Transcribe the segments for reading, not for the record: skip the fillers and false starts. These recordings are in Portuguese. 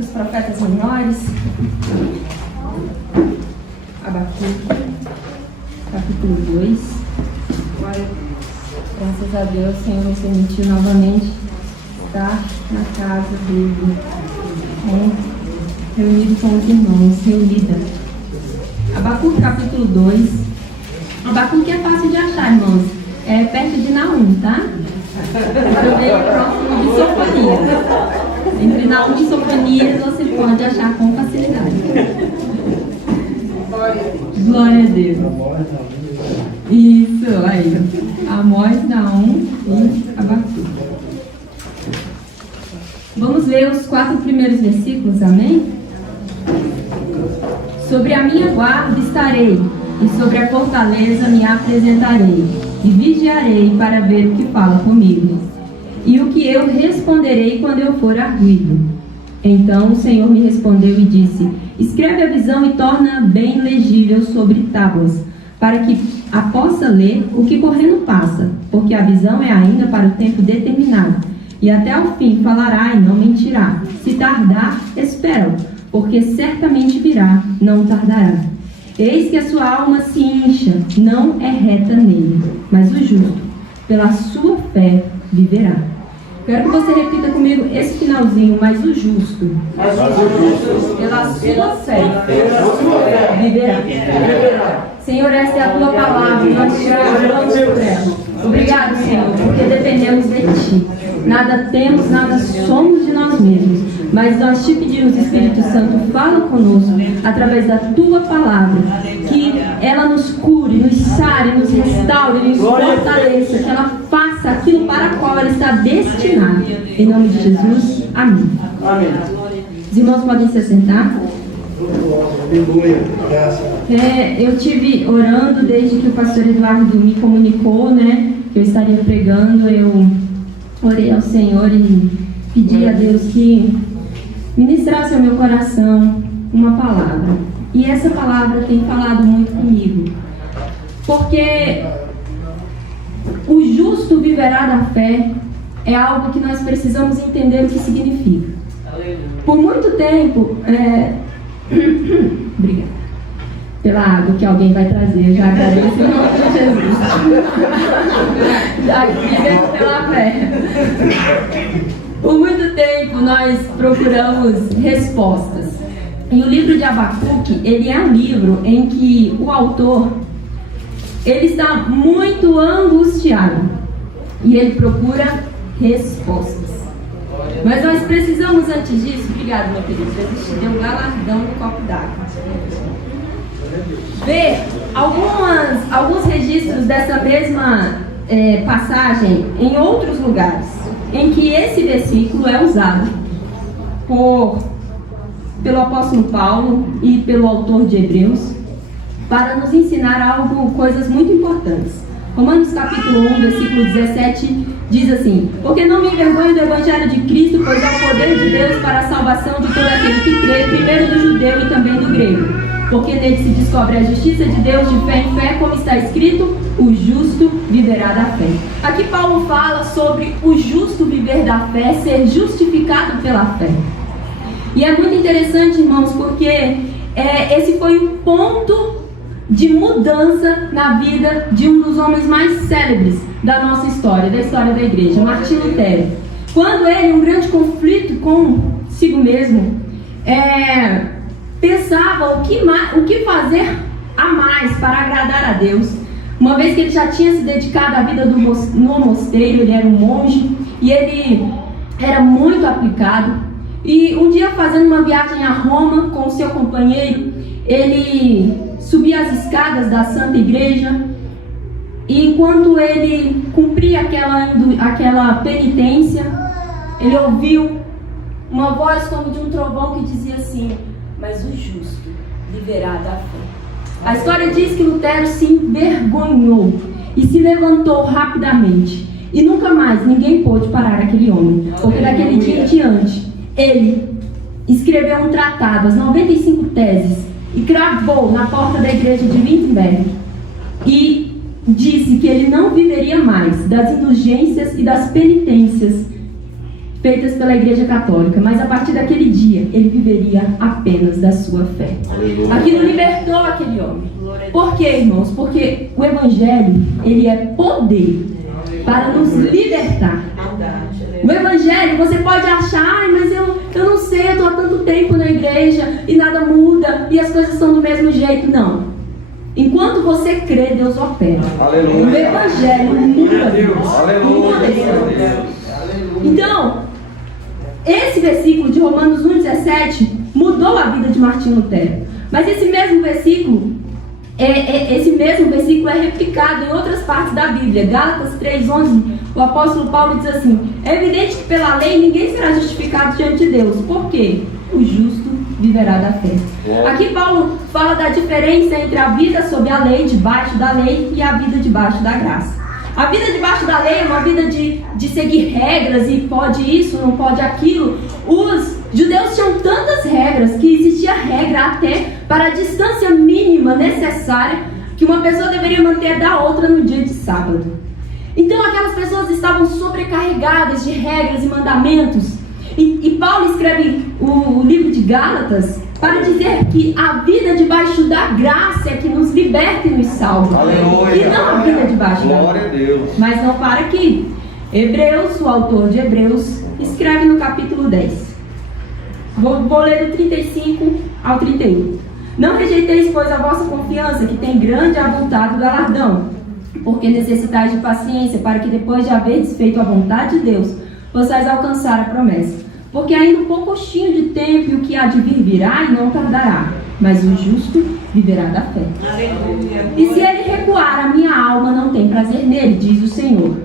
dos profetas menores. Abacuque, capítulo 2. Graças a Deus, o Senhor nos permitiu novamente estar na casa dele, reunido com os irmãos, reunida. Abacuque, capítulo 2. Abacuque é fácil de achar, irmãos. É perto de Naum, tá? Também próximo de Sofonias. Entre Naum e Sofonias você pode achar com facilidade. Glória a Deus. Isso, aí. Amós, Naum e Abacuque. Vamos ler os 4 primeiros versículos, amém? Sobre a minha guarda estarei, e sobre a fortaleza me apresentarei, e vigiarei para ver o que fala comigo, e o que eu responderei quando eu for arguido. Então o Senhor me respondeu e disse: escreve a visão e torna bem legível sobre tábuas, para que a possa ler o que correndo passa, porque a visão é ainda para o tempo determinado, e até o fim falará e não mentirá. Se tardar, espera-o, porque certamente virá, não tardará. Eis que a sua alma se incha, não é reta nele, mas o justo, pela sua fé, viverá. Quero que você repita comigo esse finalzinho, mas o justo, pela sua fé, viverá. Senhor, essa é a tua palavra, nós te oramos por ela. Obrigado, Senhor, porque dependemos de ti. Nada temos, nada somos de nós mesmos, mas nós te pedimos, Espírito Santo, fala conosco através da tua palavra, que ela nos cure, nos sare, nos restaure, nos fortaleça, que ela faça aquilo para a qual ela está destinada. Em nome de Jesus, amém. Amém. Os irmãos podem se assentar. Eu tive orando desde que o pastor Eduardo me comunicou, né, que eu estaria pregando. Eu orei ao Senhor e pedi a Deus que ministrasse ao meu coração uma palavra. E essa palavra tem falado muito comigo, porque o justo viverá da fé é algo que nós precisamos entender o que significa. Por muito tempo, obrigada pela água que alguém vai trazer, eu já agradeço em nome de Jesus. Já vivemos pela fé. Por muito tempo nós procuramos respostas. E o livro de Abacuque, ele é um livro em que o autor, ele está muito angustiado e ele procura respostas. Mas nós precisamos, antes disso, obrigado, meu querido, Jesus te deu um galardão no copo d'água, ver alguns registros dessa mesma passagem em outros lugares, em que esse versículo é usado pelo apóstolo Paulo e pelo autor de Hebreus para nos ensinar coisas muito importantes. Romanos capítulo 1, versículo 17 diz assim: porque não me envergonho do evangelho de Cristo, pois é o poder de Deus para a salvação de todo aquele que crê, primeiro do judeu e também do grego. Porque nele se descobre a justiça de Deus de fé em fé, como está escrito: o justo viverá da fé. Aqui Paulo fala sobre o justo viver da fé, ser justificado pela fé. E é muito interessante, irmãos, porque esse foi um ponto de mudança na vida de um dos homens mais célebres da nossa história, da história da igreja, Martinho Lutero. Quando ele, um grande conflito consigo mesmo, pensava o que fazer a mais para agradar a Deus, uma vez que ele já tinha se dedicado à vida no mosteiro, ele era um monge e ele era muito aplicado. E um dia, fazendo uma viagem a Roma com o seu companheiro, ele subia as escadas da Santa Igreja e enquanto ele cumpria aquela penitência, ele ouviu uma voz como de um trovão que dizia assim: mas o justo viverá da fé. A história diz que Lutero se envergonhou e se levantou rapidamente. E nunca mais ninguém pôde parar aquele homem, porque daquele dia em diante ele escreveu um tratado, as 95 teses, e gravou na porta da igreja de Wittenberg e disse que ele não viveria mais das indulgências e das penitências feitas pela Igreja Católica, mas a partir daquele dia ele viveria apenas da sua fé. Aquilo libertou aquele homem. Por quê, irmãos? Porque o Evangelho, ele é poder para nos libertar. O Evangelho, você pode achar, mas eu não sei, eu estou há tanto tempo na igreja e nada muda e as coisas estão do mesmo jeito. Não. Enquanto você crê, Deus opera. Aleluia. O Evangelho muda Deus. Aleluia. Então, esse versículo de Romanos 1,17 mudou a vida de Martinho Lutero. Mas esse mesmo versículo é replicado em outras partes da Bíblia. Gálatas 3,11, o apóstolo Paulo diz assim: é evidente que pela lei ninguém será justificado diante de Deus. Por quê? O justo viverá da fé. Aqui Paulo fala da diferença entre a vida sob a lei, debaixo da lei, e a vida debaixo da graça. A vida debaixo da lei é uma vida de seguir regras e pode isso, não pode aquilo. Os judeus tinham tantas regras que existia regra até para a distância mínima necessária que uma pessoa deveria manter da outra no dia de sábado. Então aquelas pessoas estavam sobrecarregadas de regras e mandamentos. E Paulo escreve o livro de Gálatas para dizer que a vida debaixo da graça é que nos liberta e nos salva. Aleluia. E não a vida debaixo da glória a Deus. Mas não para aqui. Hebreus, o autor de Hebreus, escreve no capítulo 10. Vou ler do 35 ao 31. Não rejeiteis, pois, a vossa confiança, que tem grande e avultado galardão, porque necessitais de paciência, para que depois de haverdes feito a vontade de Deus, possais alcançar a promessa. Porque ainda um pouquinho de tempo, e o que há de vir virá e não tardará, mas o justo viverá da fé. E se ele recuar, a minha alma não tem prazer nele, diz o Senhor.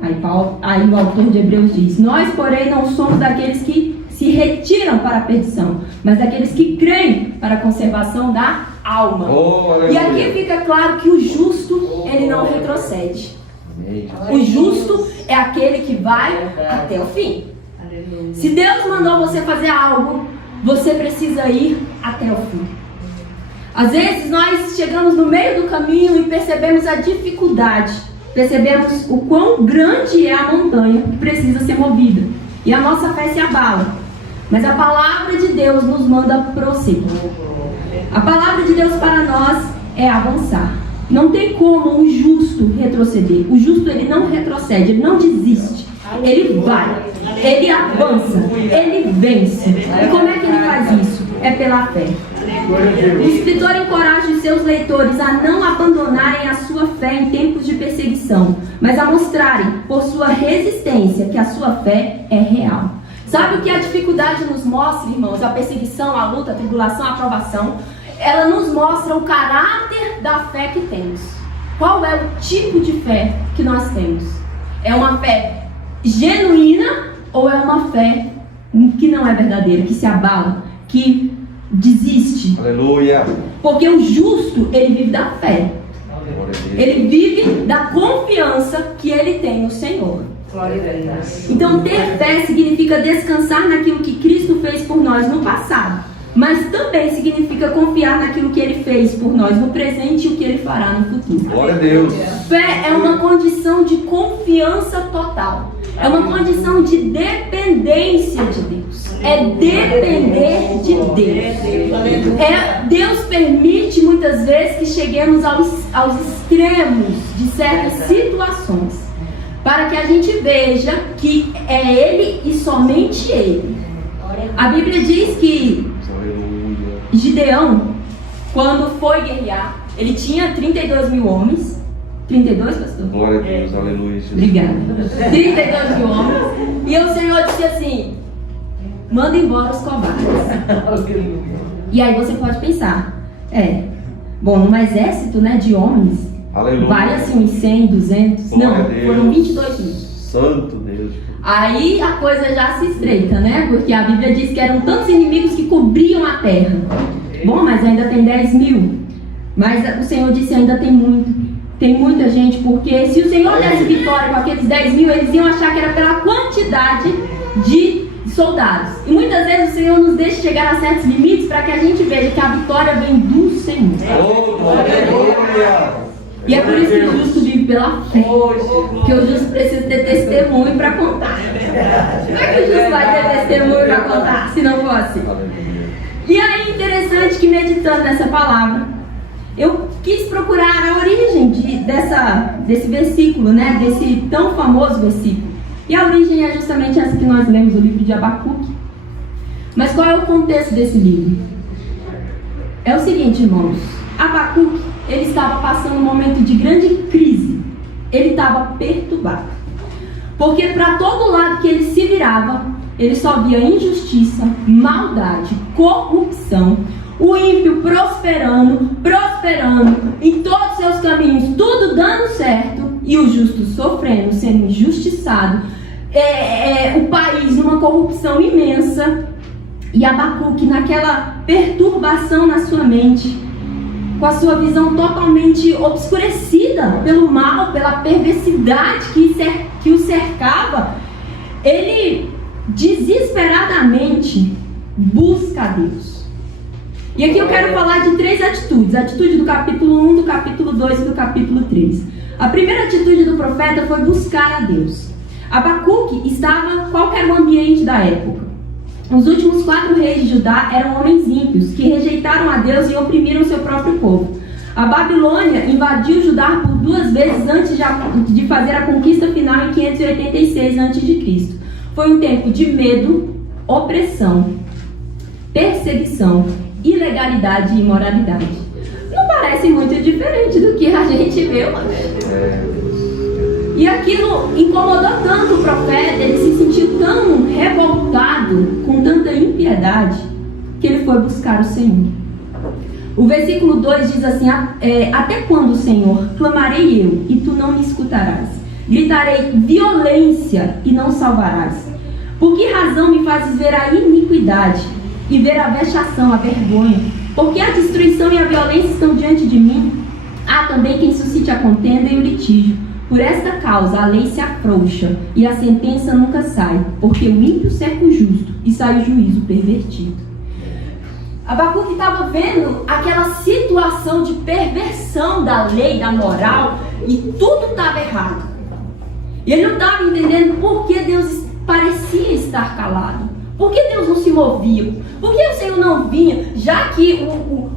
Aí o autor de Hebreus diz: nós, porém, não somos daqueles que se retiram para a perdição, mas daqueles que creem para a conservação da alma. E aqui fica claro que o justo, ele não retrocede. O justo é aquele que vai até o fim. Se Deus mandou você fazer algo, você precisa ir até o fim. Às vezes nós chegamos no meio do caminho e percebemos a dificuldade, percebemos o quão grande é a montanha que precisa ser movida, e a nossa fé se abala. Mas a palavra de Deus nos manda prosseguir. A palavra de Deus para nós é avançar. Não tem como um justo retroceder. O justo, ele não retrocede, ele não desiste. Ele vai, ele avança, ele vence. E como é que ele faz isso? É pela fé. O escritor encoraja os seus leitores a não abandonarem a sua fé em tempos de perseguição, mas a mostrarem, por sua resistência, que a sua fé é real. Sabe o que a dificuldade nos mostra, irmãos? A perseguição, a luta, a tribulação, a provação. Ela nos mostra o caráter da fé que temos. Qual é o tipo de fé que nós temos? É uma fé genuína ou é uma fé que não é verdadeira, que se abala, que desiste? Aleluia. Porque o justo, ele vive da fé. Ele vive da confiança que ele tem no Senhor. Então ter fé significa descansar naquilo que Cristo fez por nós no passado, mas também significa confiar naquilo que Ele fez por nós no presente e o que Ele fará no futuro. Glória a Deus. Fé é uma condição de confiança total. É uma condição de dependência de Deus. É depender de Deus. Deus permite muitas vezes que cheguemos aos extremos de certas situações, para que a gente veja que é Ele e somente Ele. A Bíblia diz que Gideão, quando foi guerrear, ele tinha 32 mil homens. 32, pastor? Glória a Deus, aleluia. Obrigada. 32 mil homens. E o Senhor disse assim: manda embora os covardes. E aí você pode pensar: bom, num exército, né, de homens, aleluia, vai assim uns 100, 200. Glória, não, foram 22 mil. Santo Deus. Aí a coisa já se estreita, né? Porque a Bíblia diz que eram tantos inimigos que cobriam a terra. Bom, mas ainda tem 10 mil. Mas o Senhor disse: ainda tem muito. Tem muita gente, porque se o Senhor desse vitória com aqueles 10 mil, eles iam achar que era pela quantidade de soldados. E muitas vezes o Senhor nos deixa chegar a certos limites para que a gente veja que a vitória vem do Senhor. E é por isso que o justo vive pela fé. Porque o justo precisa ter testemunho para contar. Não é se não for assim. E aí, interessante que meditando nessa palavra, eu quis procurar a origem desse versículo, né? Desse tão famoso versículo. E a origem é justamente essa que nós lemos, o livro de Abacuque. Mas qual é o contexto desse livro? É o seguinte, irmãos. Abacuque, ele estava passando um momento de grande crise. Ele estava perturbado. Porque para todo lado que ele se virava, ele só via injustiça, maldade, corrupção, o ímpio prosperando em todos os seus caminhos, tudo dando certo, e o justo sofrendo, sendo injustiçado, o país numa corrupção imensa, e Abacuque naquela perturbação na sua mente, com a sua visão totalmente obscurecida pelo mal, pela perversidade que o cercava, ele desesperadamente busca a Deus. E aqui eu quero falar de 3 atitudes. A atitude do capítulo 1, do capítulo 2 e do capítulo 3. A primeira atitude do profeta foi buscar a Deus. Abacuque estava qual era o ambiente da época. Os últimos 4 reis de Judá eram homens ímpios, que rejeitaram a Deus e oprimiram seu próprio povo. A Babilônia invadiu Judá por 2 vezes antes de fazer a conquista final em 586 a.C. Foi um tempo de medo, opressão, perseguição, ilegalidade e imoralidade. Não parece muito diferente do que a gente vê, mano. E aquilo incomodou tanto o profeta, ele se sentiu tão revoltado, com tanta impiedade, que ele foi buscar o Senhor. O versículo 2 diz assim: até quando, Senhor, clamarei eu, e tu não me escutarás? Gritarei violência, e não salvarás. Por que razão me fazes ver a iniquidade, e ver a vexação, a vergonha? Porque a destruição e a violência estão diante de mim. Há também quem suscite a contenda e o litígio. Por esta causa a lei se afrouxa e a sentença nunca sai, porque o ímpio cerca o justo e sai o juízo pervertido. Abacuque estava vendo aquela situação de perversão da lei, da moral, e tudo estava errado. E ele não estava entendendo por que Deus parecia estar calado. Por que Deus não se movia? Por que o Senhor não vinha? Já que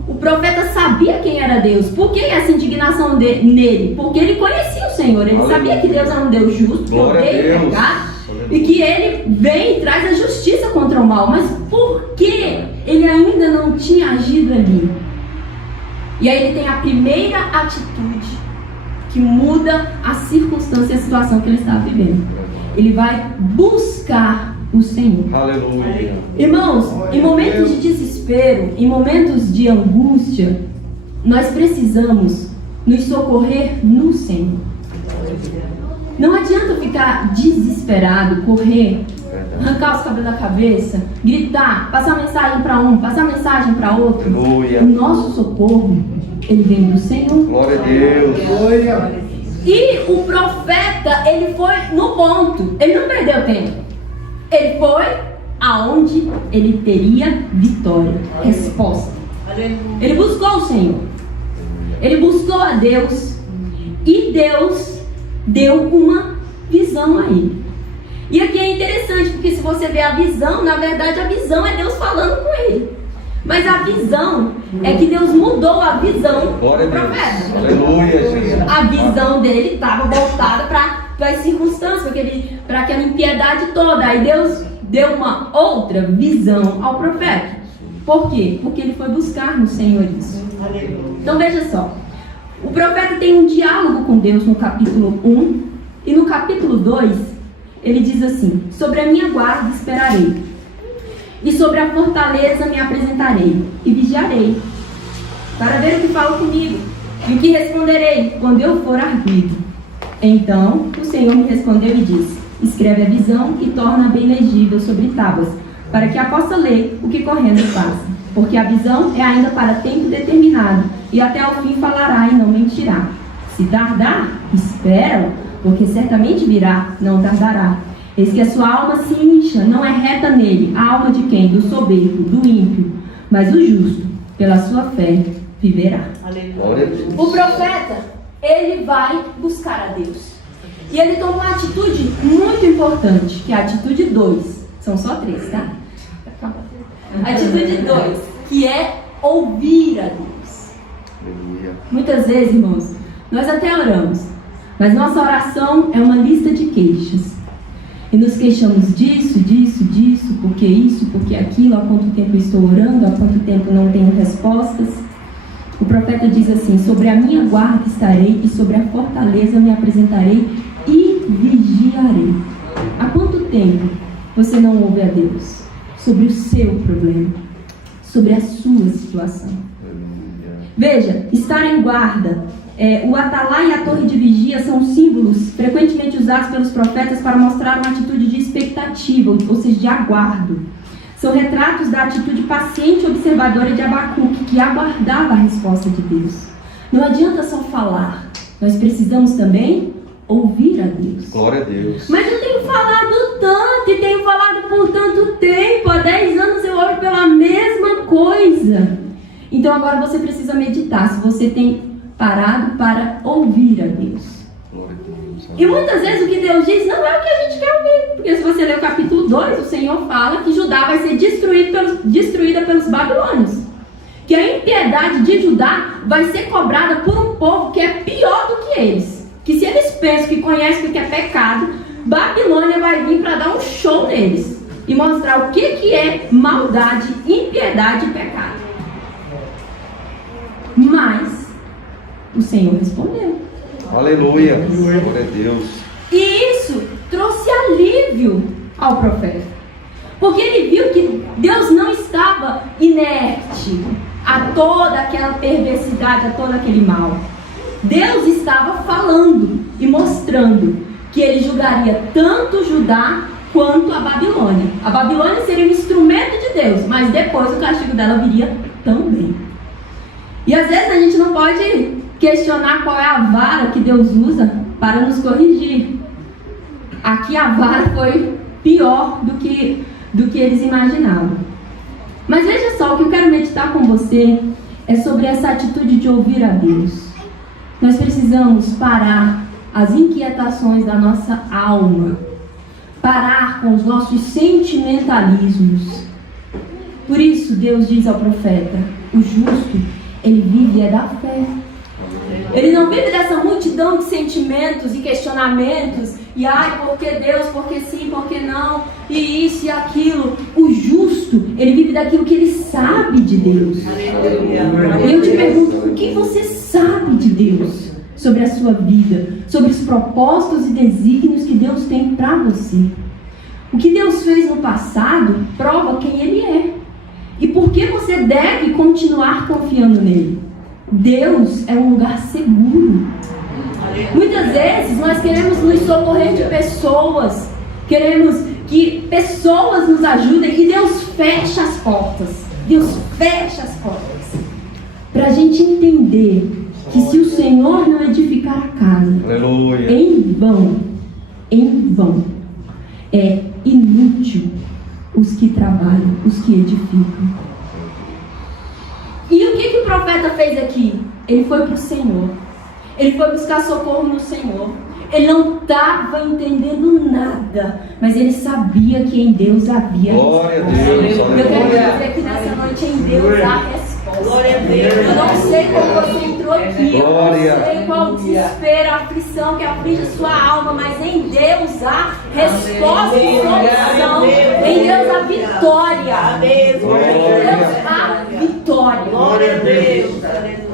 o profeta sabia quem era Deus. Por que essa indignação nele? Porque ele conhecia o Senhor. Ele sabia que Deus era um Deus justo, que odeia o pecado, e que ele vem e traz a justiça contra o mal. Mas por que ele ainda não tinha agido ali? E aí ele tem a primeira atitude que muda a circunstância e a situação que ele estava vivendo. Ele vai buscar o Senhor. Aleluia. Irmãos, em momentos de desespero, em momentos de angústia, nós precisamos nos socorrer no Senhor. Não adianta ficar desesperado, correr, arrancar os cabelos da cabeça, gritar, passar mensagem para um, passar mensagem para outro. Aleluia. O nosso socorro, ele vem do Senhor. Glória a Deus. Glória. E o profeta, ele foi no ponto, ele não perdeu tempo. Ele foi aonde ele teria vitória, resposta. Ele buscou o Senhor. Ele buscou a Deus. E Deus deu uma visão a ele. E aqui é interessante, porque se você vê a visão, na verdade a visão é Deus falando com ele. Mas a visão é que Deus mudou a visão do profeta. Aleluia, Jesus. A visão dele estava voltada para as circunstâncias, para aquela impiedade toda. Aí Deus deu uma outra visão ao profeta. Por quê? Porque ele foi buscar no Senhor isso. Então veja só. O profeta tem um diálogo com Deus no capítulo 1. E no capítulo 2, ele diz assim: sobre a minha guarda esperarei. E sobre a fortaleza me apresentarei. E vigiarei. Para ver o que fala comigo. E o que responderei quando eu for arguido. Então o Senhor me respondeu e disse: escreve a visão e torna bem legível sobre tábuas, para que a possa ler o que correndo passa. Porque a visão é ainda para tempo determinado, e até ao fim falará e não mentirá. Se tardar, espera, porque certamente virá, não tardará. Eis que a sua alma se incha, não é reta nele, a alma de quem? Do soberbo, do ímpio. Mas o justo, pela sua fé, viverá. Aleluia. O profeta, ele vai buscar a Deus. E ele toma uma atitude muito importante, que é a atitude 2. São só 3, tá? Atitude 2, que é ouvir a Deus. Muitas vezes, irmãos, nós até oramos, mas nossa oração é uma lista de queixas. E nos queixamos disso, porque aquilo, há quanto tempo eu estou orando, há quanto tempo não tenho respostas. O profeta diz assim: sobre a minha guarda estarei e sobre a fortaleza me apresentarei e vigiarei. Há quanto tempo você não ouve a Deus sobre o seu problema, sobre a sua situação? Veja, estar em guarda, o atalaia e a torre de vigia são símbolos frequentemente usados pelos profetas para mostrar uma atitude de expectativa, ou seja, de aguardo. São retratos da atitude paciente e observadora de Abacuque, que aguardava a resposta de Deus. Não adianta só falar, nós precisamos também ouvir a Deus. Glória a Deus. Mas eu tenho falado tanto, e tenho falado por tanto tempo, há 10 anos eu oro pela mesma coisa. Então agora você precisa meditar, se você tem parado para ouvir a Deus. Glória a Deus. E muitas vezes o que Deus diz não é o que a gente quer ouvir. Porque se você ler o capítulo 2, o Senhor fala que Judá vai ser destruída pelos babilônios. Que a impiedade de Judá vai ser cobrada por um povo que é pior do que eles. Que se eles pensam que conhecem o que é pecado, Babilônia vai vir para dar um show neles. E mostrar o que é maldade, impiedade e pecado. Mas o Senhor respondeu. Aleluia. Glória a Deus. E isso trouxe alívio ao profeta. Porque ele viu que Deus não estava inerte a toda aquela perversidade, a todo aquele mal. Deus estava falando e mostrando que ele julgaria tanto Judá quanto a Babilônia. A Babilônia seria um instrumento de Deus, mas depois o castigo dela viria também. E às vezes a gente não pode questionar qual é a vara que Deus usa para nos corrigir. Aqui a vara foi pior do que eles imaginavam. Mas veja só, o que eu quero meditar com você é sobre essa atitude de ouvir a Deus. Nós precisamos parar as inquietações da nossa alma, parar com os nossos sentimentalismos. Por isso Deus diz ao profeta: o justo, ele vive da fé. Ele não vive dessa multidão de sentimentos e questionamentos. E ai, por que Deus, por que sim, por que não, e isso e aquilo. O justo, ele vive daquilo que ele sabe de Deus. E eu te pergunto, o que você sabe de Deus? Sobre a sua vida, sobre os propósitos e desígnios que Deus tem para você. O que Deus fez no passado prova quem Ele é. E por que você deve continuar confiando nele? Deus é um lugar seguro. Muitas vezes nós queremos nos socorrer de pessoas, queremos que pessoas nos ajudem, e Deus fecha as portas. Deus fecha as portas para a gente entender que se o Senhor não edificar a casa, Aleluia, em vão é inútil os que trabalham, os que edificam. E o que o profeta fez aqui? Ele foi para o Senhor. Ele foi buscar socorro no Senhor. Ele não estava entendendo nada, mas ele sabia que em Deus havia glória a resposta. Deus. Eu quero dizer que nessa noite em Deus há resposta. Glória a Deus. Eu não sei como você entrou aqui, Glória. eu não sei qual o desespero, a aflição que aflige a sua alma, mas em Deus há resposta e solução. Em Deus há vitória. Em Deus há vitória. Glória a Deus.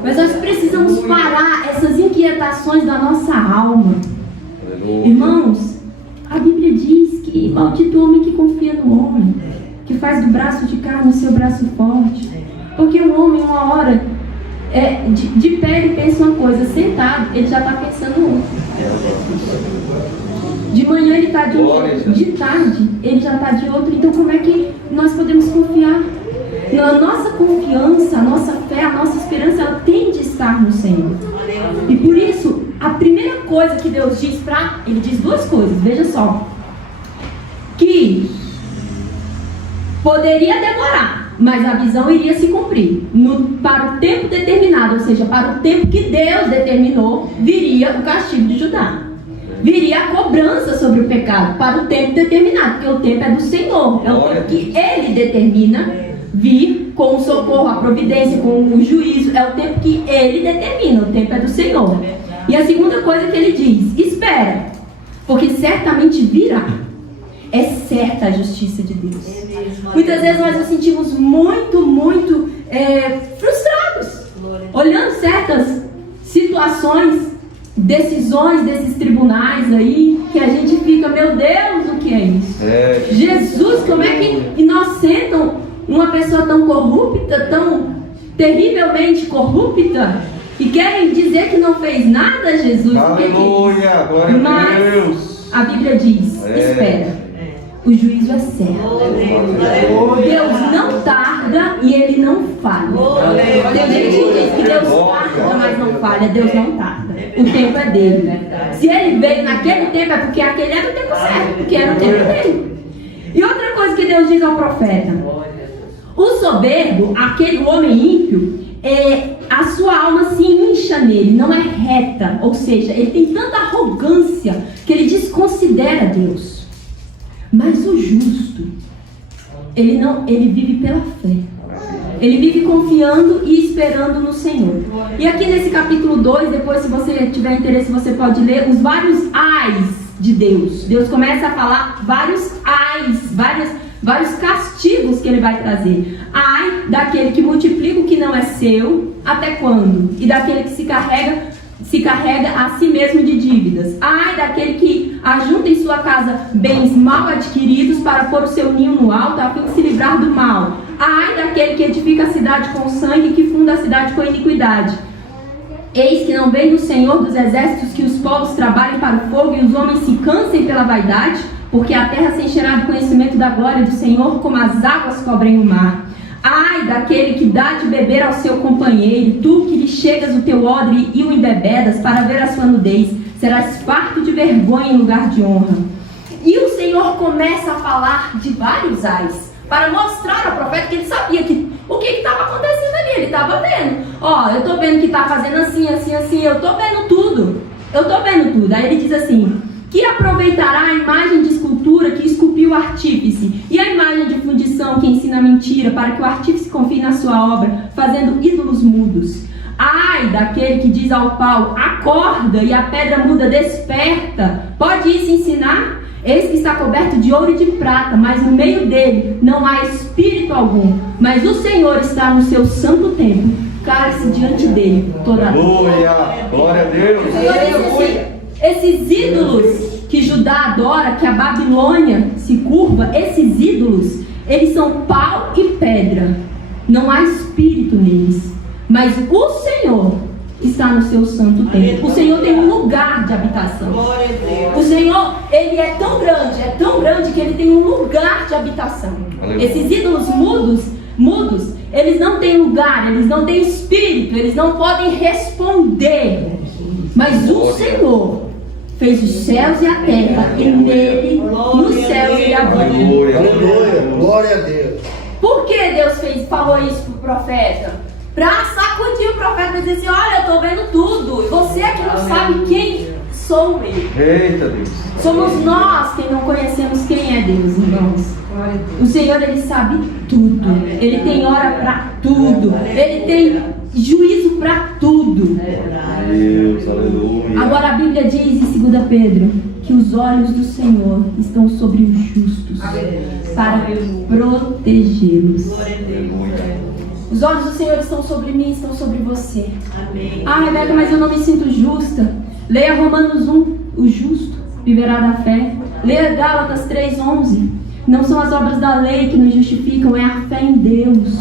Mas nós precisamos parar essas inquietações da nossa alma. Aleluia. Irmãos, a Bíblia diz que maldito o homem que confia no homem, que faz do braço de carne o seu braço forte. Porque o homem, uma hora, de pé ele pensa uma coisa, sentado ele já está pensando outra. De manhã ele está de um jeito, de tarde ele já está de outro. Então como é que nós podemos confiar? A nossa confiança, a nossa fé, a nossa esperança, ela tem de estar no Senhor. E por isso, a primeira coisa que Deus diz ele diz duas coisas, veja só. Que poderia demorar, mas a visão iria se cumprir. Para o tempo determinado, ou seja, para o tempo que Deus determinou, viria o castigo de Judá. Viria a cobrança sobre o pecado, para o tempo determinado, porque o tempo é do Senhor. É o tempo que Ele determina vir com o socorro, a providência, com o juízo. É o tempo que ele determina, o tempo é do Senhor. E a segunda coisa que ele diz: espera, porque certamente virá. É certa a justiça de Deus. Muitas vezes nós nos sentimos muito frustrados, olhando certas situações, decisões desses tribunais aí, que a gente fica, meu Deus, o que é isso? Jesus, como é que inocentam uma pessoa tão corrupta, tão terrivelmente corrupta, e querem dizer que não fez nada, Jesus? Aleluia, glória a Deus. A Bíblia diz, espera. O juízo é certo. Deus não tarda e Ele não falha. Tem gente que diz que Deus tarda, mas não falha. Deus não tarda. O tempo é dele. Se Ele veio naquele tempo, é porque aquele era o tempo certo, porque era o tempo dele. E outra coisa que Deus diz ao profeta: o soberbo, aquele homem ímpio, a sua alma se incha nele, não é reta. Ou seja, ele tem tanta arrogância que ele desconsidera Deus. Mas o justo, ele vive pela fé. Ele vive confiando e esperando no Senhor. E aqui nesse capítulo 2, depois, se você tiver interesse, você pode ler os vários ais de Deus. Deus começa a falar vários ais, vários castigos que Ele vai trazer. Ai daquele que multiplica o que não é seu, até quando? E daquele que se carrega a si mesmo de dívidas. Ai daquele que ajunta em sua casa bens mal adquiridos para pôr o seu ninho no alto, a fim de se livrar do mal. Ai daquele que edifica a cidade com sangue e que funda a cidade com iniquidade. Eis que não vem do Senhor dos exércitos que os povos trabalhem para o fogo e os homens se cansem pela vaidade, porque a terra se encherá do conhecimento da glória do Senhor, como as águas cobrem o mar. Ai daquele que dá de beber ao seu companheiro, tu que lhe chegas o teu odre e o embebedas para ver a sua nudez, serás farto de vergonha em lugar de honra. E o Senhor começa a falar de vários ais, para mostrar ao profeta que ele sabia o que estava acontecendo ali. Ele estava vendo, eu estou vendo que está fazendo assim, eu estou vendo tudo. Aí ele diz assim: que aproveitará a imagem de escultura que esculpiu o artífice, e a imagem de fundição que ensina a mentira, para que o artífice confie na sua obra, fazendo ídolos mudos. Ai daquele que diz ao pau: acorda, e a pedra muda: desperta. Pode isso ensinar? Eis que está coberto de ouro e de prata, mas no meio dele não há espírito algum. Mas o Senhor está no seu santo templo, cale-se diante dele toda a noite. Aleluia, glória a Deus. O Senhor diz assim: esses ídolos que Judá adora, que a Babilônia se curva, esses ídolos, eles são pau e pedra. Não há espírito neles. Mas o Senhor está no seu santo templo. O Senhor tem um lugar de habitação. O Senhor, Ele é tão grande que Ele tem um lugar de habitação. Esses ídolos mudos, eles não têm lugar, eles não têm espírito, eles não podem responder. Mas o Senhor fez os céus e a terra, e nele, nos céus e a vida. Aleluia, glória a Deus. Por que Deus falou isso para o profeta? Para sacudir o profeta e dizer assim: olha, eu estou vendo tudo, e você aqui não sabe quem sou eu. Eita Deus. Somos nós quem não conhecemos quem é Deus, irmãos. O Senhor, Ele sabe tudo. Ele tem hora para tudo. Ele tem juízo para tudo. Deus, aleluia. Agora a Bíblia diz em 2 Pedro que os olhos do Senhor estão sobre os justos para protegê-los. Os olhos do Senhor estão sobre mim, estão sobre você. Ah, Rebeca, mas eu não me sinto justa. Leia Romanos 1, o justo viverá da fé. Leia Gálatas 3:11. Não são as obras da lei que nos justificam, é a fé em Deus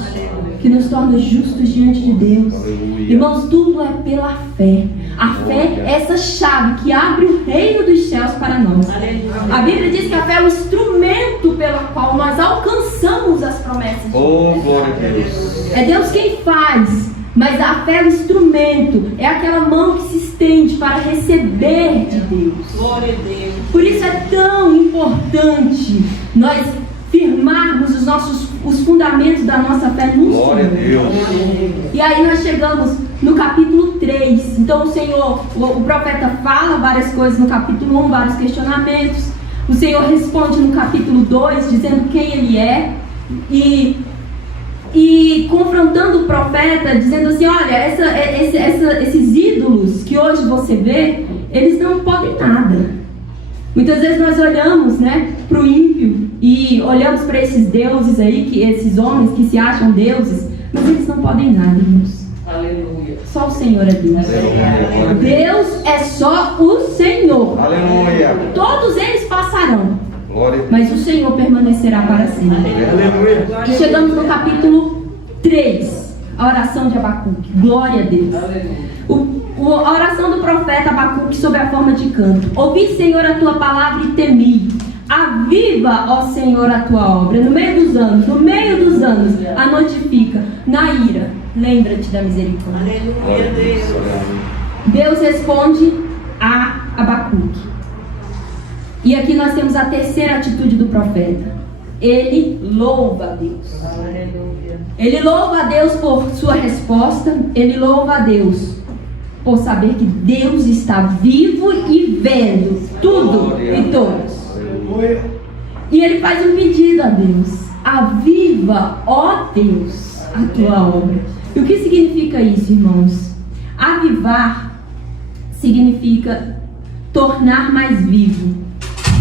que nos torna justos diante de Deus. Aleluia. Irmãos, tudo é pela fé. A fé é essa chave que abre o reino dos céus para nós. Aleluia. A Bíblia diz que a fé é o instrumento pelo qual nós alcançamos as promessas de Deus. Oh, glória a Deus. É Deus quem faz, mas a fé é o instrumento, é aquela mão que se estende para receber de Deus. Glória a Deus. Por isso é tão importante nós firmarmos os fundamentos da nossa fé no Senhor. Glória a Deus. E aí nós chegamos no capítulo 3. Então o Senhor, o profeta fala várias coisas no capítulo 1, vários questionamentos. O Senhor responde no capítulo 2, dizendo quem Ele é. E e confrontando o profeta, dizendo assim: olha, esses ídolos que hoje você vê, eles não podem nada. Muitas vezes nós olhamos, né, para o ímpio e olhamos para esses deuses aí, esses homens que se acham deuses, mas eles não podem nada, irmãos. Aleluia. Só o Senhor é Deus. Aleluia. Deus é só o Senhor. Aleluia. Todos eles passarão, Glória. mas o Senhor permanecerá para sempre. Aleluia. E chegamos no capítulo 3, a oração de Abacuque. Glória a Deus. A oração do profeta Abacuque sob a forma de canto. Ouvi, Senhor, a tua palavra e temi. Aviva, ó Senhor, a tua obra. No meio dos anos, a notifica. Na ira, lembra-te da misericórdia. Aleluia, Deus. Deus responde a Abacuque. E aqui nós temos a terceira atitude do profeta. Ele louva a Deus. Aleluia. Ele louva a Deus por sua resposta. Ele louva a Deus por saber que Deus está vivo e vendo tudo e todos. Aleluia. E ele faz um pedido a Deus: aviva, ó Deus, a tua obra. E o que significa isso, irmãos? Avivar significa tornar mais vivo,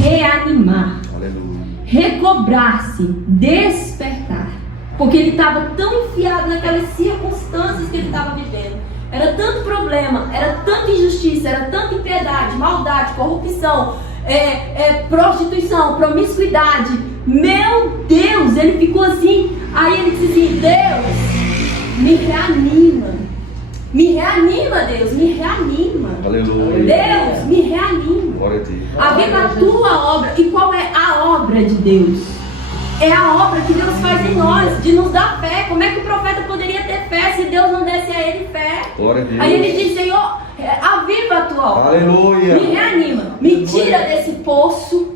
reanimar, Aleluia. recobrar-se, despertar. Porque ele estava tão enfiado naquelas circunstâncias que ele estava vivendo. Era tanto problema, era tanta injustiça, era tanta impiedade, maldade, corrupção, prostituição, promiscuidade. Meu Deus, ele ficou assim. Aí ele disse assim: Deus, me reanima. Me reanima, Deus, me reanima. Aleluia. Deus, me reanima. Glória a Deus. Aviva a tua obra. E qual é a obra de Deus? É a obra que Deus faz em nós, de nos dar fé. Como é que o profeta poderia ter fé se Deus não desse a ele fé? Glória a Deus. Aí ele diz: Senhor, aviva a tua obra. Aleluia. Me reanima, me tira desse poço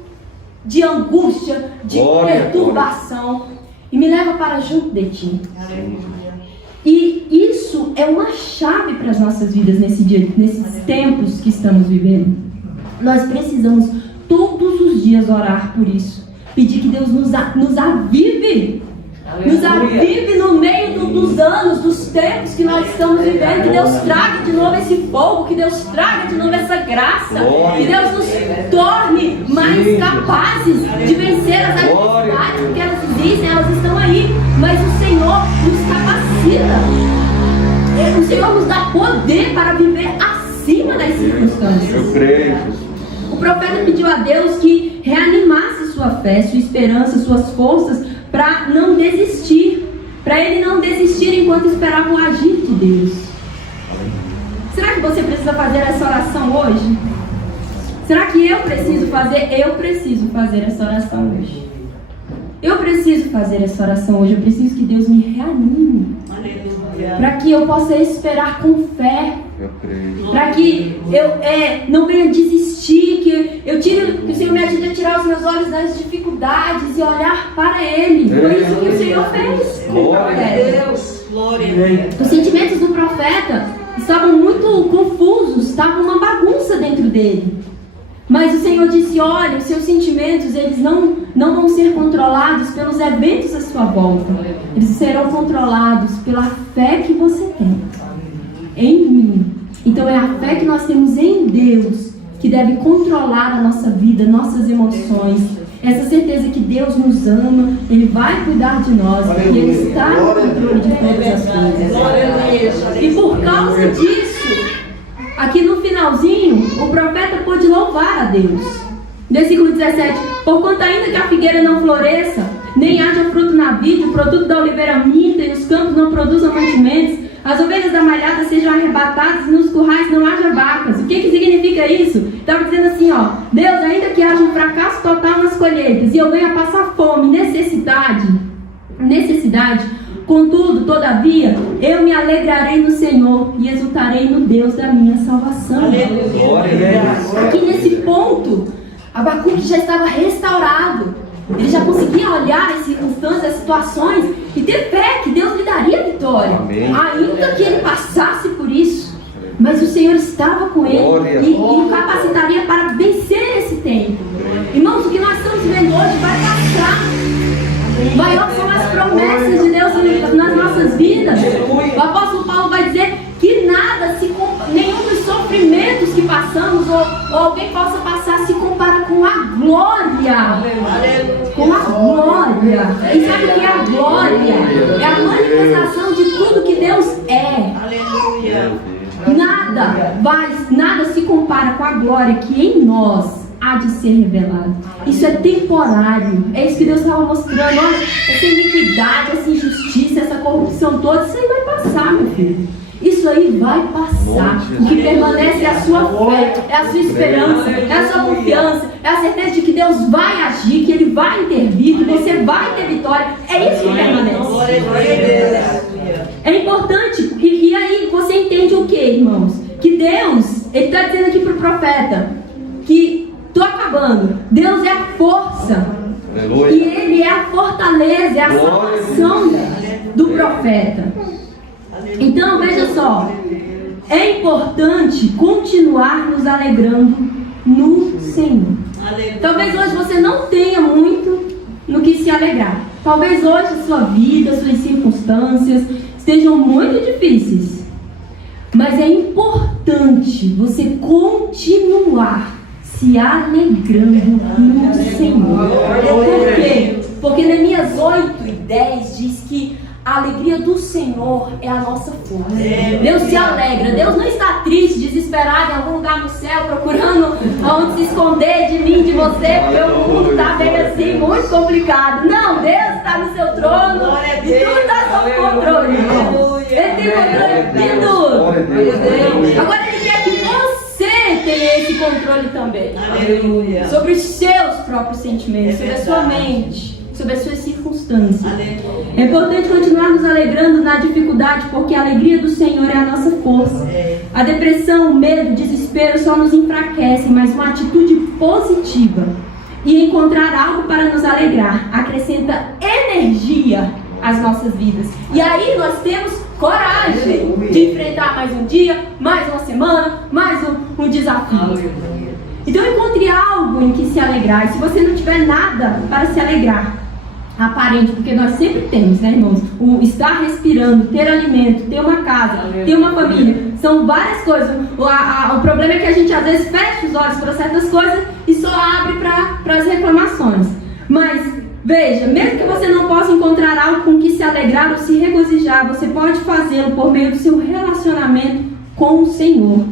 de angústia, de Glória, perturbação e me leva para junto de ti. Aleluia. E isso é uma chave para as nossas vidas nesses tempos que estamos vivendo. Nós precisamos todos os dias orar por isso. Pedir que Deus nos avive. Nos avive no meio dos anos, dos tempos que nós estamos vivendo. Que Deus traga de novo esse fogo. Que Deus traga de novo essa graça. Que Deus nos torne mais capazes de vencer as adversidades. Porque elas existem, elas estão aí. Mas o Senhor nos capacita. O Senhor nos dá poder para viver acima das circunstâncias. Eu creio, Jesus. O profeta pediu a Deus que reanimasse sua fé, sua esperança, suas forças, para não desistir, para ele não desistir enquanto esperava o agir de Deus. Será que você precisa fazer essa oração hoje? Será que eu preciso fazer? Eu preciso fazer essa oração hoje. Eu preciso fazer essa oração hoje. Eu preciso que Deus me reanime, Aleluia. para que eu possa esperar com fé. Eu creio. Para que eu não venha desistir, que o Senhor me ajude a tirar os meus olhos das dificuldades e olhar para Ele. Foi isso que o Senhor fez com o Glória a profeta. Deus. Glória a Deus. Os sentimentos do profeta estavam muito confusos, estavam uma bagunça dentro dele. Mas o Senhor disse: olha, os seus sentimentos, eles não vão ser controlados pelos eventos à sua volta. Eles serão controlados pela fé que você tem em mim. Então é a fé que nós temos em Deus que deve controlar a nossa vida, nossas emoções. Essa certeza que Deus nos ama, Ele vai cuidar de nós, e Ele está no controle de todas as coisas. Glória a Deus. E por causa disso, aqui no finalzinho, o profeta pôde louvar a Deus. Versículo 17: porquanto ainda que a figueira não floresça, nem haja fruto na vide, o produto da oliveira minta, e os campos não produzam mantimentos, as ovelhas da malhada sejam arrebatadas e nos currais não haja vacas. O que significa isso? Estava dizendo assim, ó: Deus, ainda que haja um fracasso total nas colheitas e eu venha passar fome, necessidade, contudo, todavia, eu me alegrarei no Senhor e exultarei no Deus da minha salvação. Aleluia. Aqui nesse ponto, Abacuque já estava restaurado. Ele já conseguia olhar as circunstâncias, as situações e ter fé que Deus lhe daria vitória. Amém. Ainda que ele passasse por isso. Mas o Senhor estava com ele e o capacitaria para vencer esse tempo. Irmãos, o que nós estamos vivendo hoje vai passar. Maior são as promessas de Deus na nossas vidas. O apóstolo Paulo vai dizer que nada nenhum dos sofrimentos que passamos ou alguém possa passar se compara com a glória. Com a glória. E sabe o que é a glória? É a manifestação de tudo que Deus é. Nada se compara com a glória que em nós há de ser revelado. Isso é temporário. É isso que Deus estava mostrando. Olha, essa iniquidade, essa injustiça, essa corrupção toda, isso aí vai passar, meu filho. Isso aí vai passar. O que permanece é a sua fé, é a sua esperança, é a sua confiança, é a certeza de que Deus vai agir, que Ele vai intervir, que você vai ter vitória. É isso que permanece. É importante. E aí você entende o que, irmãos? Que Deus, Ele está dizendo aqui para o profeta que, estou acabando, Deus é a força. Aleluia. E Ele é a fortaleza, é a salvação do profeta. Então, veja só, é importante continuar nos alegrando no Senhor. Talvez hoje você não tenha muito no que se alegrar. Talvez hoje a sua vida, as suas circunstâncias estejam muito difíceis. Mas é importante você continuar se alegrando no Senhor. Por quê? Porque Neemias 8:10 diz que a alegria do Senhor é a nossa força. Deus se alegra. Deus não está triste, desesperado em algum lugar no céu, procurando onde se esconder de mim, de você, porque o mundo está bem assim, muito complicado. Não, Deus está no seu trono e tudo está sob controle, irmão. Ele tem controle de tudo. Agora Ele quer que você tenha esse controle também. Sobre os seus próprios sentimentos, sobre a sua mente, sobre as suas circunstâncias. É importante continuar nos alegrando na dificuldade, porque a alegria do Senhor é a nossa força. A depressão, o medo, o desespero só nos enfraquecem, mas uma atitude positiva e encontrar algo para nos alegrar acrescenta energia às nossas vidas. E aí nós temos coragem de enfrentar mais um dia, mais uma semana, mais um desafio. Então encontre algo em que se alegrar. E se você não tiver nada para se alegrar, aparente, porque nós sempre temos, né, irmãos? O estar respirando, ter alimento, ter uma casa, ter uma família, são várias coisas. O problema é que a gente às vezes fecha os olhos para certas coisas e só abre para as reclamações. Mas veja, mesmo que você não possa encontrar algo com que se alegrar ou se regozijar, você pode fazê-lo por meio do seu relacionamento com o Senhor.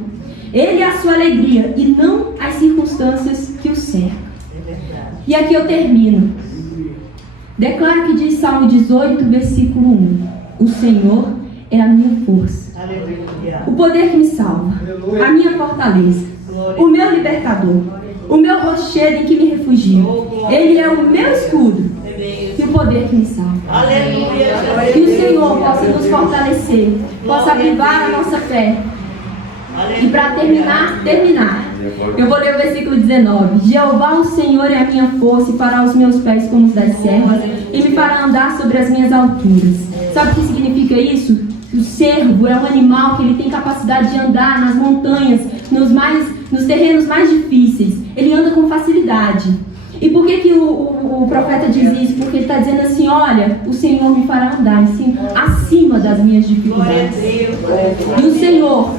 Ele é a sua alegria e não as circunstâncias que o cercam. E aqui eu termino. Declaro que diz Salmo 18, versículo 1. O Senhor é a minha força, o poder que me salva, a minha fortaleza, o meu libertador, o meu rochedo em que me refugio. Ele é o meu escudo e o poder que me salva. Que o Senhor possa nos fortalecer, possa avivar a nossa fé. E para terminar, eu vou ler o versículo 19. Jeová, o Senhor, é a minha força e fará os meus pés como os das servas e me fará andar sobre as minhas alturas. Sabe o que significa isso? O cervo é um animal que ele tem capacidade de andar nas montanhas, nos terrenos mais difíceis. Ele anda com facilidade. E por que o profeta diz isso? Porque ele está dizendo assim: olha, o Senhor me fará andar assim, acima das minhas dificuldades. E o Senhor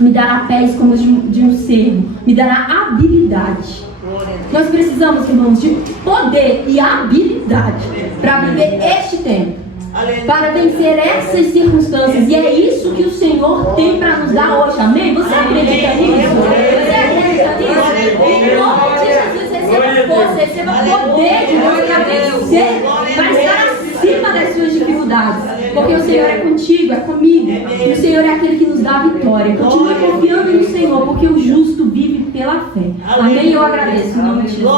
me dará pés como os de um cervo, me dará habilidade. Nós precisamos, irmãos, de poder e habilidade para viver este tempo, para vencer essas circunstâncias. E é isso que o Senhor tem para nos dar hoje. Amém? Você acredita nisso? Você acredita nisso? Em nome de Jesus, receba força, receba poder de Deus para vencer, para estar acima das suas dificuldades. Porque o Senhor é contigo, é comigo. E o Senhor é aquele que nos dá a vitória. Continue confiando no Senhor, porque o justo vive pela fé. Amém? Eu agradeço. Em nome de Jesus.